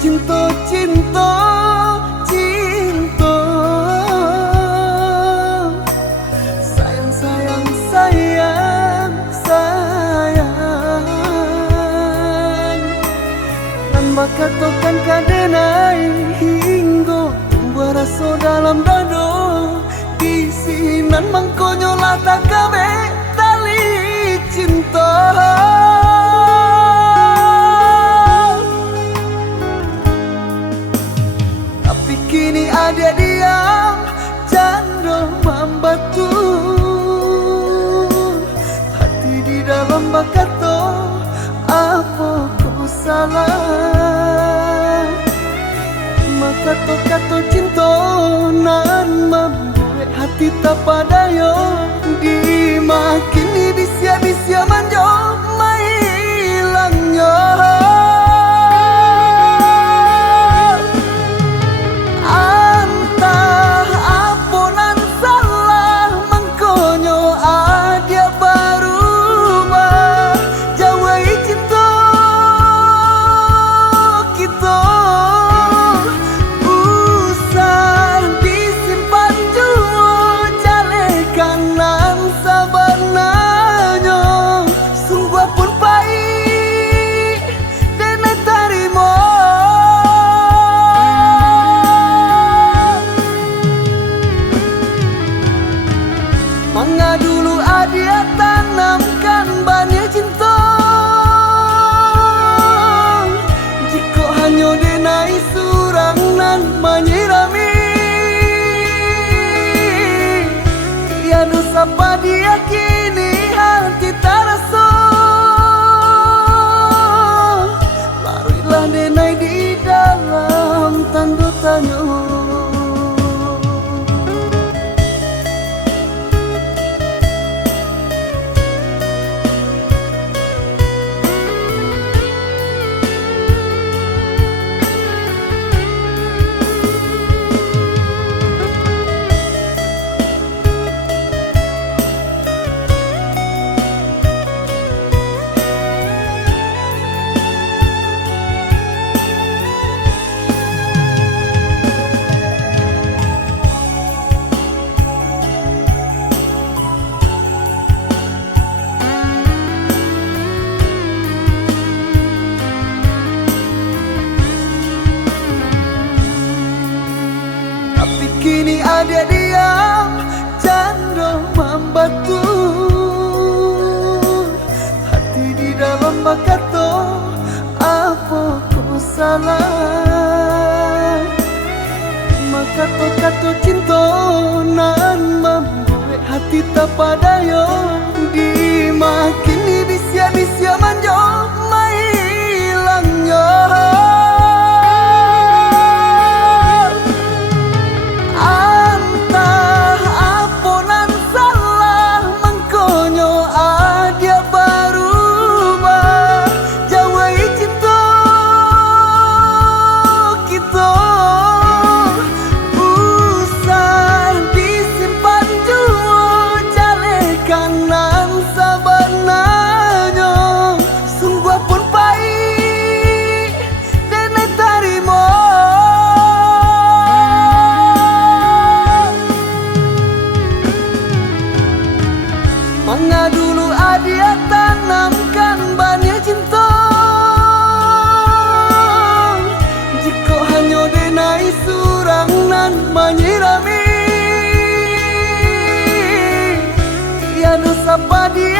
cinta, cinta, cinta. Sayang, sayang, sayang, sayang. Nan makatokan kadenai hinggo tumbuh rasa dalam dado. Di sinan mangkonyola tak kabe tali cinta. Kini ada diam, canda membatu. Hati di dalam bakato, apa ku salah? Maka kato cinta nan membuat hati tak padayo. Di makin di bisia-bisia manjo, mahilangnya. Manga dulu adia tanamkan banyak cinta. Jika hanya denai surang nan menyirami, tiada sapa dia kini hati terasa. Larilah denai di dalam tanda tanya. Tapi kini ada diam, canda membatu. Hati di dalam bakato, apa ku salah? Maka kato cinta nan membuat hati tak padayo. Di makin di bisia-bisia manjo, mahilangnya. Manga dulu adia tanamkan banyak cinta. Jika hanya denai surang nan menyirami, tiada sapa dia